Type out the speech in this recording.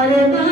আমার